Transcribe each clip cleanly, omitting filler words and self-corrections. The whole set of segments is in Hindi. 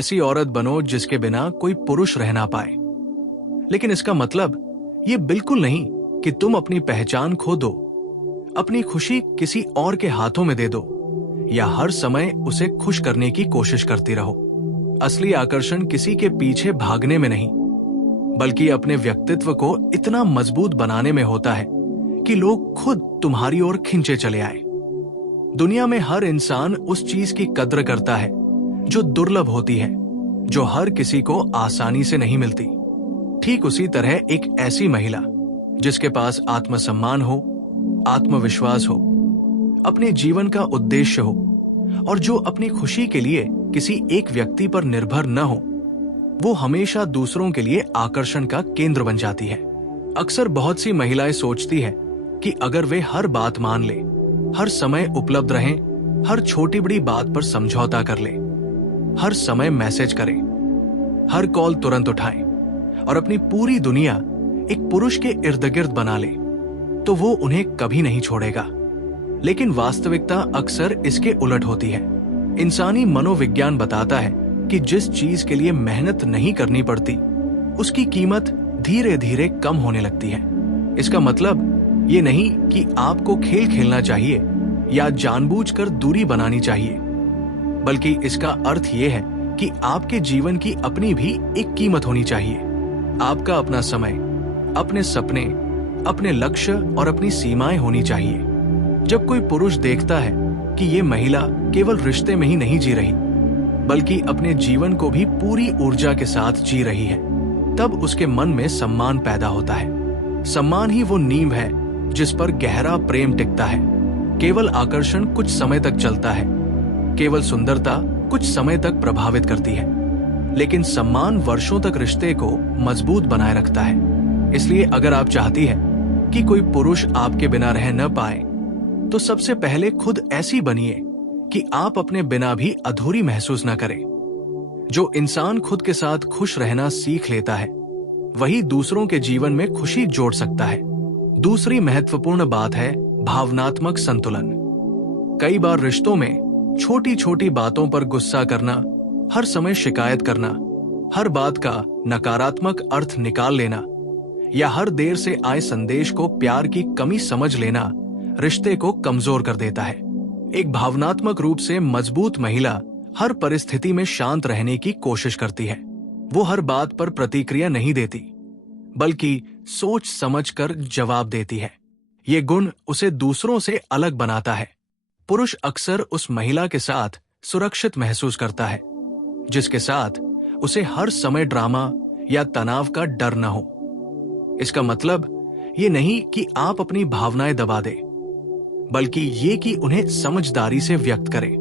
ऐसी औरत बनो जिसके बिना कोई पुरुष रह ना पाए। लेकिन इसका मतलब ये बिल्कुल नहीं कि तुम अपनी पहचान खो दो, अपनी खुशी किसी और के हाथों में दे दो या हर समय उसे खुश करने की कोशिश करती रहो। असली आकर्षण किसी के पीछे भागने में नहीं, बल्कि अपने व्यक्तित्व को इतना मजबूत बनाने में होता है कि लोग खुद तुम्हारी ओर खींचे चले आए। दुनिया में हर इंसान उस चीज की कद्र करता है जो दुर्लभ होती है, जो हर किसी को आसानी से नहीं मिलती। ठीक उसी तरह एक ऐसी महिला जिसके पास आत्मसम्मान हो, आत्मविश्वास हो, अपने जीवन का उद्देश्य हो और जो अपनी खुशी के लिए किसी एक व्यक्ति पर निर्भर न हो, वो हमेशा दूसरों के लिए आकर्षण का केंद्र बन जाती है। अक्सर बहुत सी महिलाएं सोचती है कि अगर वे हर बात मान ले, हर समय उपलब्ध रहें, हर छोटी बड़ी बात पर समझौता कर ले, हर समय मैसेज करें, हर कॉल तुरंत उठाएं और अपनी पूरी दुनिया एक पुरुष के इर्द गिर्द बना ले, तो वो उन्हें कभी नहीं छोड़ेगा। लेकिन वास्तविकता अक्सर इसके उलट होती है। इंसानी मनोविज्ञान बताता है कि जिस चीज के लिए मेहनत नहीं करनी पड़ती, उसकी कीमत धीरे धीरे कम होने लगती है। इसका मतलब ये नहीं कि आपको खेल खेलना चाहिए या जानबूझकर दूरी बनानी चाहिए, बल्कि इसका अर्थ ये है कि आपके जीवन की अपनी भी एक कीमत होनी चाहिए। आपका अपना समय, अपने सपने, अपने लक्ष्य और अपनी सीमाएं होनी चाहिए। जब कोई पुरुष देखता है कि ये महिला केवल रिश्ते में ही नहीं जी रही, बल्कि अपने जीवन को भी पूरी ऊर्जा के साथ जी रही है, तब उसके मन में सम्मान पैदा होता है। सम्मान ही वो नींव है जिस पर गहरा प्रेम टिकता है। केवल आकर्षण कुछ समय तक चलता है, केवल सुंदरता कुछ समय तक प्रभावित करती है, लेकिन सम्मान वर्षों तक रिश्ते को मजबूत बनाए रखता है। इसलिए अगर आप चाहती हैं कि कोई पुरुष आपके बिना रह न पाए, तो सबसे पहले खुद ऐसी बनिए कि आप अपने बिना भी अधूरी महसूस न करें। जो इंसान खुद के साथ खुश रहना सीख लेता है, वही दूसरों के जीवन में खुशी जोड़ सकता है। दूसरी महत्वपूर्ण बात है भावनात्मक संतुलन। कई बार रिश्तों में छोटी छोटी बातों पर गुस्सा करना, हर समय शिकायत करना, हर बात का नकारात्मक अर्थ निकाल लेना या हर देर से आए संदेश को प्यार की कमी समझ लेना रिश्ते को कमजोर कर देता है। एक भावनात्मक रूप से मजबूत महिला हर परिस्थिति में शांत रहने की कोशिश करती है। वो हर बात पर प्रतिक्रिया नहीं देती, बल्कि सोच समझकर जवाब देती है। ये गुण उसे दूसरों से अलग बनाता है। पुरुष अक्सर उस महिला के साथ सुरक्षित महसूस करता है जिसके साथ उसे हर समय ड्रामा या तनाव का डर न हो। इसका मतलब ये नहीं कि आप अपनी भावनाएं दबा दें, बल्कि ये कि उन्हें समझदारी से व्यक्त करें।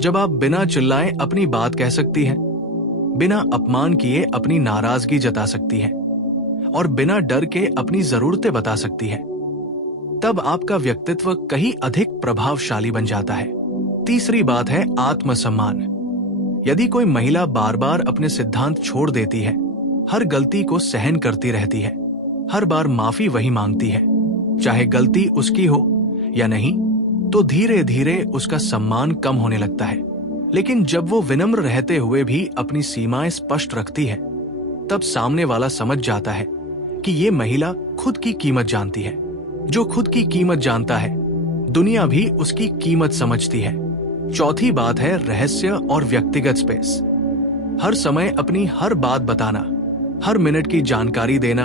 जब आप बिना चिल्लाए अपनी बात कह सकती हैं, बिना अपमान किए अपनी नाराजगी जता सकती हैं और बिना डर के अपनी जरूरतें बता सकती हैं, तब आपका व्यक्तित्व कहीं अधिक प्रभावशाली बन जाता है। तीसरी बात है आत्मसम्मान। यदि कोई महिला बार बार अपने सिद्धांत छोड़ देती है, हर गलती को सहन करती रहती है, हर बार माफी वही मांगती है, चाहे गलती उसकी हो या नहीं, तो धीरे धीरे उसका सम्मान कम होने लगता है। लेकिन जब वो विनम्र रहते हुए भी अपनी सीमाएं स्पष्ट रखती है, तब सामने वाला समझ जाता है कि ये महिला खुद की कीमत जानती है। जो खुद की कीमत जानता है, दुनिया भी उसकी कीमत समझती है। चौथी बात है रहस्य और व्यक्तिगत स्पेस। हर समय अपनी हर बात बताना, हर मिनट की जानकारी देना,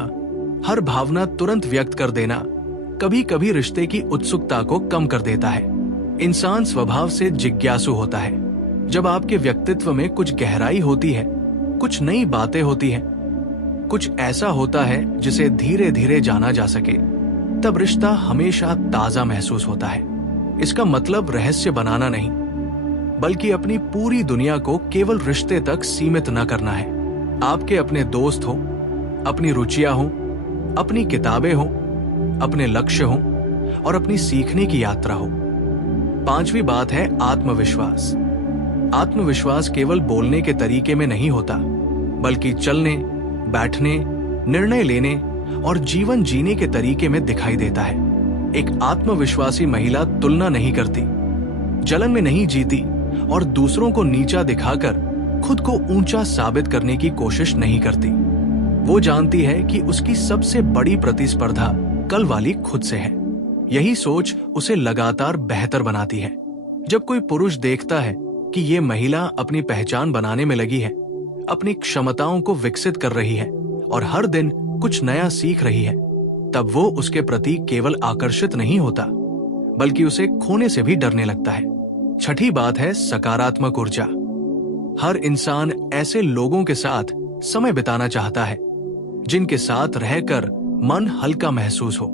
हर भावना तुरंत व्यक्त कर देना कभी कभी रिश्ते की उत्सुकता को कम कर देता है। इंसान स्वभाव से जिज्ञासु होता है। जब आपके व्यक्तित्व में कुछ गहराई होती है, कुछ नई बातें होती हैं, कुछ ऐसा होता है जिसे धीरे धीरे जाना जा सके, तब रिश्ता हमेशा ताजा महसूस होता है। इसका मतलब रहस्य बनाना नहीं, बल्कि अपनी पूरी दुनिया को केवल रिश्ते तक सीमित न करना है। आपके अपने दोस्त हो, अपनी रुचियां हो, अपनी किताबें हो, अपने लक्ष्य हो और अपनी सीखने की यात्रा हो। पांचवी बात है आत्मविश्वास। आत्मविश्वास केवल बोलने के तरीके में नहीं होता, बल्कि चलने, बैठने, निर्णय लेने और जीवन जीने के तरीके में दिखाई देता है। एक आत्मविश्वासी महिला तुलना नहीं करती, जलन में नहीं जीती और दूसरों को नीचा दिखाकर खुद को ऊंचा साबित करने की कोशिश नहीं करती। वो जानती है कि उसकी सबसे बड़ी प्रतिस्पर्धा कल वाली खुद से है। यही सोच उसे लगातार बेहतर बनाती है। जब कोई पुरुष देखता है कि ये महिला अपनी पहचान बनाने में लगी है, अपनी क्षमताओं को विकसित कर रही है और हर दिन कुछ नया सीख रही है, तब वो उसके प्रति केवल आकर्षित नहीं होता, बल्कि उसे खोने से भी डरने लगता है। छठी बात है सकारात्मक ऊर्जा। हर इंसान ऐसे लोगों के साथ समय बिताना चाहता है जिनके साथ रहकर मन हल्का महसूस हो।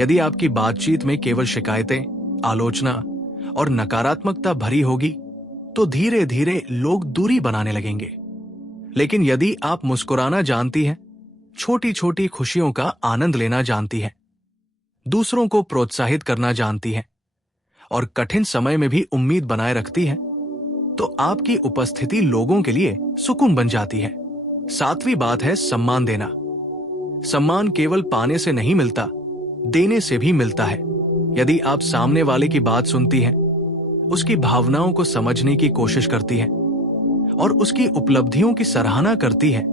यदि आपकी बातचीत में केवल शिकायतें, आलोचना और नकारात्मकता भरी होगी, तो धीरे धीरे लोग दूरी बनाने लगेंगे। लेकिन यदि आप मुस्कुराना जानती हैं, छोटी छोटी खुशियों का आनंद लेना जानती हैं, दूसरों को प्रोत्साहित करना जानती हैं और कठिन समय में भी उम्मीद बनाए रखती हैं, तो आपकी उपस्थिति लोगों के लिए सुकून बन जाती है। सातवीं बात है सम्मान देना। सम्मान केवल पाने से नहीं मिलता, देने से भी मिलता है। यदि आप सामने वाले की बात सुनती हैं, उसकी भावनाओं को समझने की कोशिश करती हैं और उसकी उपलब्धियों की सराहना करती हैं,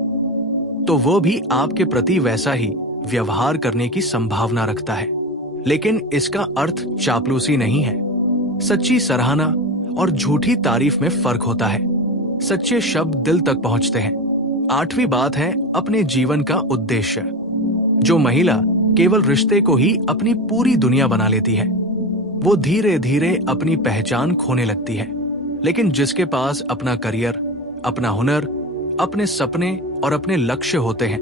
तो वो भी आपके प्रति वैसा ही व्यवहार करने की संभावना रखता है। लेकिन इसका अर्थ चापलूसी नहीं है। सच्ची सराहना और झूठी तारीफ में फर्क होता है। सच्चे शब्द दिल तक पहुंचते हैं। आठवीं बात है अपने जीवन का उद्देश्य। जो महिला केवल रिश्ते को ही अपनी पूरी दुनिया बना लेती है, वो धीरे धीरे अपनी पहचान खोने लगती है। लेकिन जिसके पास अपना करियर, अपना हुनर, अपने सपने और अपने लक्ष्य होते हैं,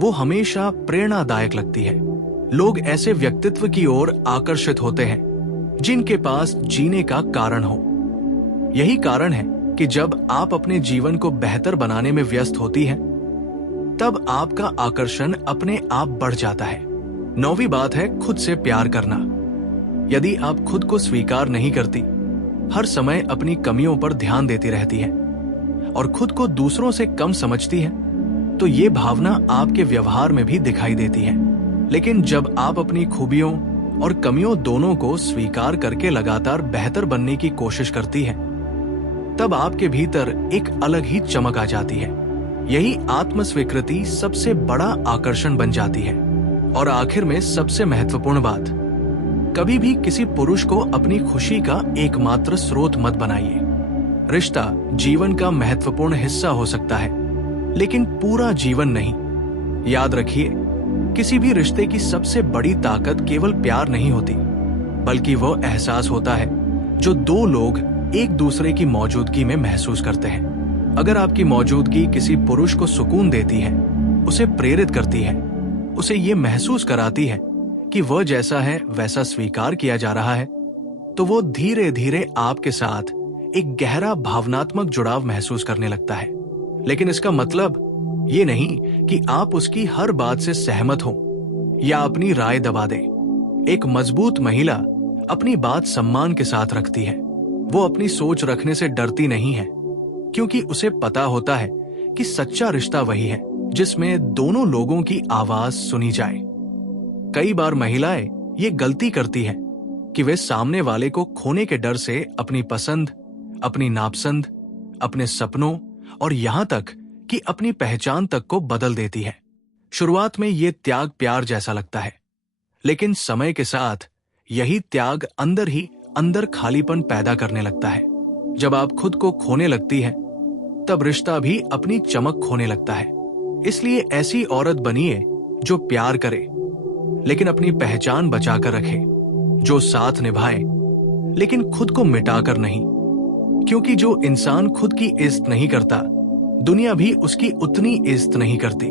वो हमेशा प्रेरणादायक लगती है। लोग ऐसे व्यक्तित्व की ओर आकर्षित होते हैं जिनके पास जीने का कारण हो। यही कारण है कि जब आप अपने जीवन को बेहतर बनाने में व्यस्त होती हैं, तब आपका आकर्षण अपने आप बढ़ जाता है। नौवीं बात है खुद से प्यार करना। यदि आप खुद को स्वीकार नहीं करती, हर समय अपनी कमियों पर ध्यान देती रहती हैं और खुद को दूसरों से कम समझती हैं, तो ये भावना आपके व्यवहार में भी दिखाई देती है। लेकिन जब आप अपनी खूबियों और कमियों दोनों को स्वीकार करके लगातार बेहतर बनने की कोशिश करती हैं, तब आपके भीतर एक अलग ही चमक आ जाती है। यही आत्मस्वीकृति सबसे बड़ा आकर्षण बन जाती है। और आखिर में सबसे महत्वपूर्ण बात, कभी भी किसी पुरुष को अपनी खुशी का एकमात्र स्रोत मत बनाइए। रिश्ता जीवन का महत्वपूर्ण हिस्सा हो सकता है, लेकिन पूरा जीवन नहीं। याद रखिए, किसी भी रिश्ते की सबसे बड़ी ताकत केवल प्यार नहीं होती, बल्कि वो एहसास होता है जो दो लोग एक दूसरे की मौजूदगी में महसूस करते हैं। अगर आपकी मौजूदगी किसी पुरुष को सुकून देती है, उसे प्रेरित करती है, उसे ये महसूस कराती है कि वह जैसा है वैसा स्वीकार किया जा रहा है, तो वो धीरे धीरे आपके साथ एक गहरा भावनात्मक जुड़ाव महसूस करने लगता है। लेकिन इसका मतलब ये नहीं कि आप उसकी हर बात से सहमत हो या अपनी राय दबा दें। एक मजबूत महिला अपनी बात सम्मान के साथ रखती है। वो अपनी सोच रखने से डरती नहीं है, क्योंकि उसे पता होता है कि सच्चा रिश्ता वही है जिसमें दोनों लोगों की आवाज सुनी जाए। कई बार महिलाएं ये गलती करती हैं कि वे सामने वाले को खोने के डर से अपनी पसंद, अपनी नापसंद, अपने सपनों और यहां तक कि अपनी पहचान तक को बदल देती है। शुरुआत में ये त्याग प्यार जैसा लगता है, लेकिन समय के साथ यही त्याग अंदर ही अंदर खालीपन पैदा करने लगता है। जब आप खुद को खोने लगती हैं, तब रिश्ता भी अपनी चमक खोने लगता है। इसलिए ऐसी औरत बनिए जो प्यार करे लेकिन अपनी पहचान बचाकर रखे, जो साथ निभाए लेकिन खुद को मिटाकर नहीं। क्योंकि जो इंसान खुद की इज्जत नहीं करता, दुनिया भी उसकी उतनी इज्जत नहीं करती।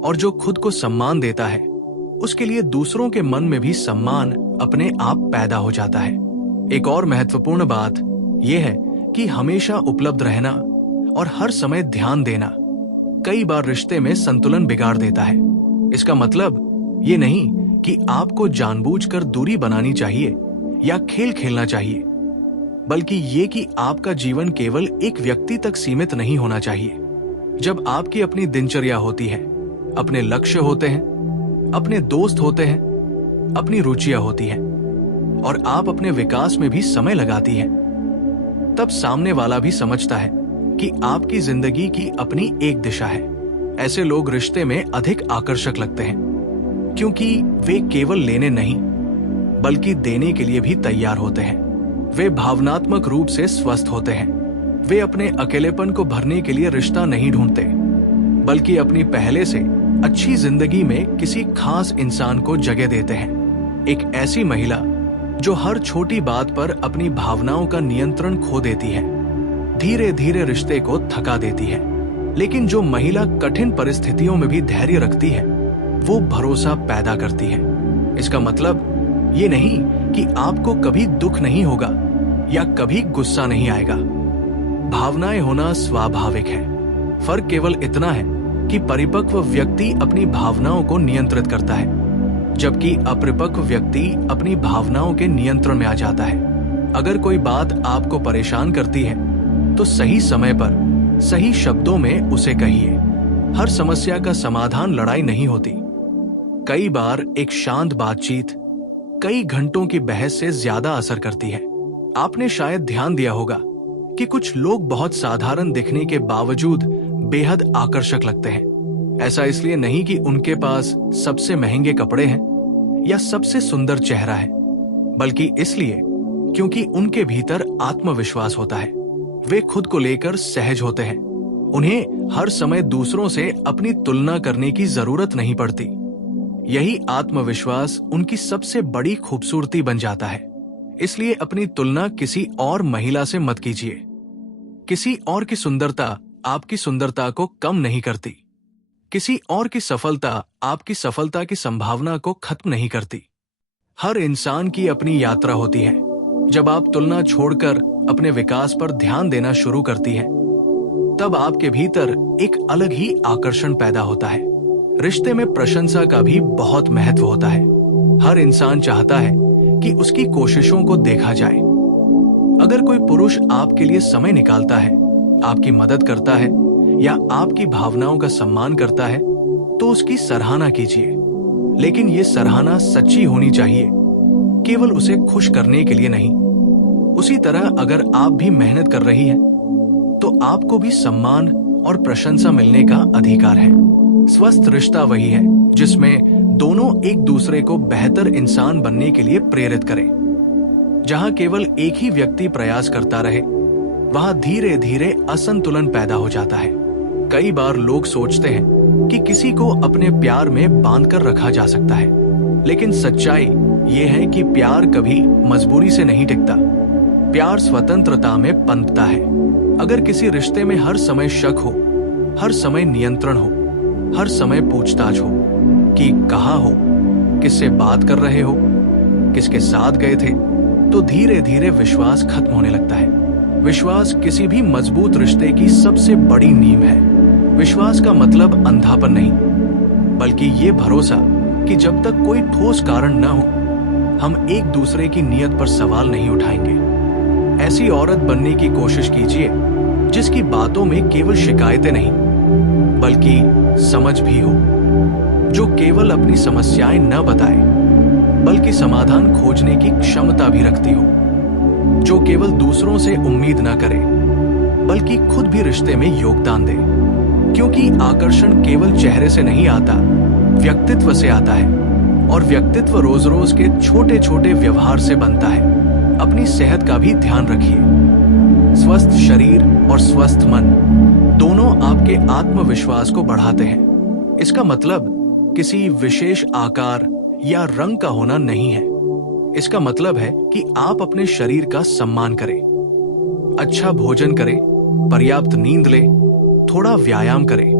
और जो खुद को सम्मान देता है, उसके लिए दूसरों के मन में भी सम्मान अपने आप पैदा हो जाता है। एक और महत्वपूर्ण बात यह है कि हमेशा उपलब्ध रहना और हर समय ध्यान देना कई बार रिश्ते में संतुलन बिगाड़ देता है। इसका मतलब ये नहीं कि आपको जानबूझकर दूरी बनानी चाहिए या खेल खेलना चाहिए, बल्कि ये कि आपका जीवन केवल एक व्यक्ति तक सीमित नहीं होना चाहिए। जब आपकी अपनी दिनचर्या होती है, अपने लक्ष्य होते हैं, अपने दोस्त होते हैं, अपनी रुचियां होती हैं और आप अपने विकास में भी समय लगाती हैं, तब सामने वाला भी समझता है कि आपकी जिंदगी की अपनी एक दिशा है। ऐसे लोग रिश्ते में अधिक आकर्षक लगते हैं क्योंकि वे केवल लेने नहीं बल्कि देने के लिए भी तैयार होते हैं। वे भावनात्मक रूप से स्वस्थ होते हैं। वे अपने अकेलेपन को भरने के लिए रिश्ता नहीं ढूंढते बल्कि अपनी पहले से अच्छी जिंदगी में किसी खास इंसान को जगह देते हैं। एक ऐसी महिला जो हर छोटी बात पर अपनी भावनाओं का नियंत्रण खो देती है, धीरे धीरे रिश्ते को थका देती है। लेकिन जो महिला कठिन परिस्थितियों में भी धैर्य रखती है, वो भरोसा पैदा करती है। इसका मतलब ये नहीं कि आपको कभी दुख नहीं होगा या कभी गुस्सा नहीं आएगा। भावनाएं होना स्वाभाविक है। फर्क केवल इतना है कि परिपक्व व्यक्ति अपनी भावनाओं को नियंत्रित करता है, जबकि अपरिपक्व व्यक्ति अपनी भावनाओं के नियंत्रण में आ जाता है। अगर कोई बात आपको परेशान करती है तो सही समय पर सही शब्दों में उसे कहिए। हर समस्या का समाधान लड़ाई नहीं होती। कई बार एक शांत बातचीत कई घंटों की बहस से ज्यादा असर करती है। आपने शायद ध्यान दिया होगा कि कुछ लोग बहुत साधारण दिखने के बावजूद बेहद आकर्षक लगते हैं। ऐसा इसलिए नहीं कि उनके पास सबसे महंगे कपड़े हैं या सबसे सुंदर चेहरा है, बल्कि इसलिए क्योंकि उनके भीतर आत्मविश्वास होता है। वे खुद को लेकर सहज होते हैं। उन्हें हर समय दूसरों से अपनी तुलना करने की जरूरत नहीं पड़ती। यही आत्मविश्वास उनकी सबसे बड़ी खूबसूरती बन जाता है। इसलिए अपनी तुलना किसी और महिला से मत कीजिए। किसी और की सुंदरता आपकी सुंदरता को कम नहीं करती। किसी और की सफलता आपकी सफलता की संभावना को खत्म नहीं करती। हर इंसान की अपनी यात्रा होती है। जब आप तुलना छोड़कर अपने विकास पर ध्यान देना शुरू करती हैं, तब आपके भीतर एक अलग ही आकर्षण पैदा होता है। रिश्ते में प्रशंसा का भी बहुत महत्व होता है। हर इंसान चाहता है कि उसकी कोशिशों को देखा जाए। अगर कोई पुरुष आपके लिए समय निकालता है, आपकी मदद करता है या आपकी भावनाओं का सम्मान करता है, तो उसकी सराहना कीजिए। लेकिन ये सराहना सच्ची होनी चाहिए, केवल उसे खुश करने के लिए नहीं। उसी तरह अगर आप भी मेहनत कर रही हैं, तो आपको भी सम्मान और प्रशंसा मिलने का अधिकार है। स्वस्थ रिश्ता वही है जिसमें दोनों एक दूसरे को बेहतर इंसान बनने के लिए प्रेरित करें। जहां केवल एक ही व्यक्ति प्रयास करता रहे, वहां धीरे धीरे असंतुलन पैदा हो जाता है। कई बार लोग सोचते हैं कि किसी को अपने प्यार में बांधकर रखा जा सकता है, लेकिन सच्चाई ये है कि प्यार कभी मजबूरी से नहीं टिकता। प्यार स्वतंत्रता में पनपता है। अगर किसी रिश्ते में हर समय शक हो, हर समय नियंत्रण हो, हर समय पूछताछ हो कि कहाँ हो, किससे बात कर रहे हो, किसके साथ गए थे, तो धीरे धीरे विश्वास खत्म होने लगता है। विश्वास किसी भी मजबूत रिश्ते की सबसे बड़ी नींव है। विश्वास का मतलब अंधापन नहीं, बल्कि ये भरोसा कि जब तक कोई ठोस कारण न हो, हम एक दूसरे की नीयत पर सवाल नहीं उठाएंगे। ऐसी औरत बनने की कोशिश कीजिए जिसकी बातों में केवल शिकायतें नहीं, बल्कि समझ भी हो। जो केवल अपनी समस्याएं न बताए, बल्कि समाधान खोजने की क्षमता भी रखती हो। जो केवल दूसरों से उम्मीद न करे, बल्कि खुद भी रिश्ते में योगदान दे। क्योंकि आकर्षण केवल चेहरे से नहीं आता, व्यक्तित्व से आता है, और व्यक्तित्व रोज रोज के छोटे छोटे व्यवहार से बनता है। अपनी सेहत का भी ध्यान रखिए। स्वस्थ शरीर और स्वस्थ मन दोनों आपके आत्मविश्वास को बढ़ाते हैं। इसका मतलब किसी विशेष आकार या रंग का होना नहीं है। इसका मतलब है कि आप अपने शरीर का सम्मान करें, अच्छा भोजन करें, पर्याप्त नींद लें, थोड़ा व्यायाम करें।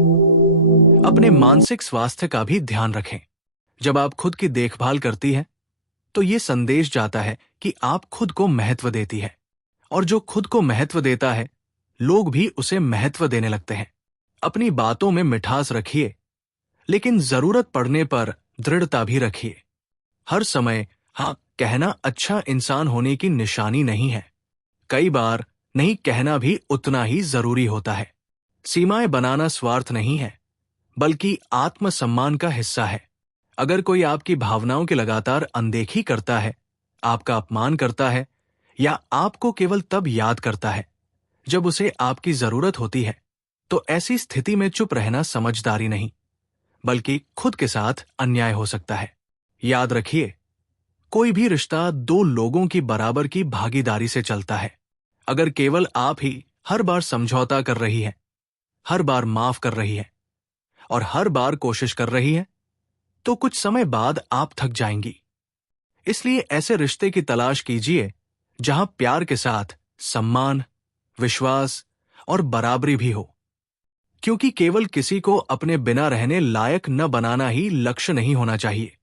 अपने मानसिक स्वास्थ्य का भी ध्यान रखें। जब आप खुद की देखभाल करती हैं, तो ये संदेश जाता है कि आप खुद को महत्व देती है, और जो खुद को महत्व देता है, लोग भी उसे महत्व देने लगते हैं। अपनी बातों में मिठास रखिए, लेकिन जरूरत पड़ने पर दृढ़ता भी रखिए। हर समय हाँ कहना अच्छा इंसान होने की निशानी नहीं है। कई बार नहीं कहना भी उतना ही जरूरी होता है। सीमाएं बनाना स्वार्थ नहीं है, बल्कि आत्मसम्मान का हिस्सा है। अगर कोई आपकी भावनाओं की लगातार अनदेखी करता है, आपका अपमान करता है, या आपको केवल तब याद करता है जब उसे आपकी जरूरत होती है, तो ऐसी स्थिति में चुप रहना समझदारी नहीं, बल्कि खुद के साथ अन्याय हो सकता है। याद रखिए, कोई भी रिश्ता दो लोगों की बराबर की भागीदारी से चलता है। अगर केवल आप ही हर बार समझौता कर रही हैं, हर बार माफ कर रही हैं और हर बार कोशिश कर रही हैं, तो कुछ समय बाद आप थक जाएंगी। इसलिए ऐसे रिश्ते की तलाश कीजिए जहां प्यार के साथ सम्मान, विश्वास और बराबरी भी हो, क्योंकि केवल किसी को अपने बिना रहने लायक न बनाना ही लक्ष्य नहीं होना चाहिए।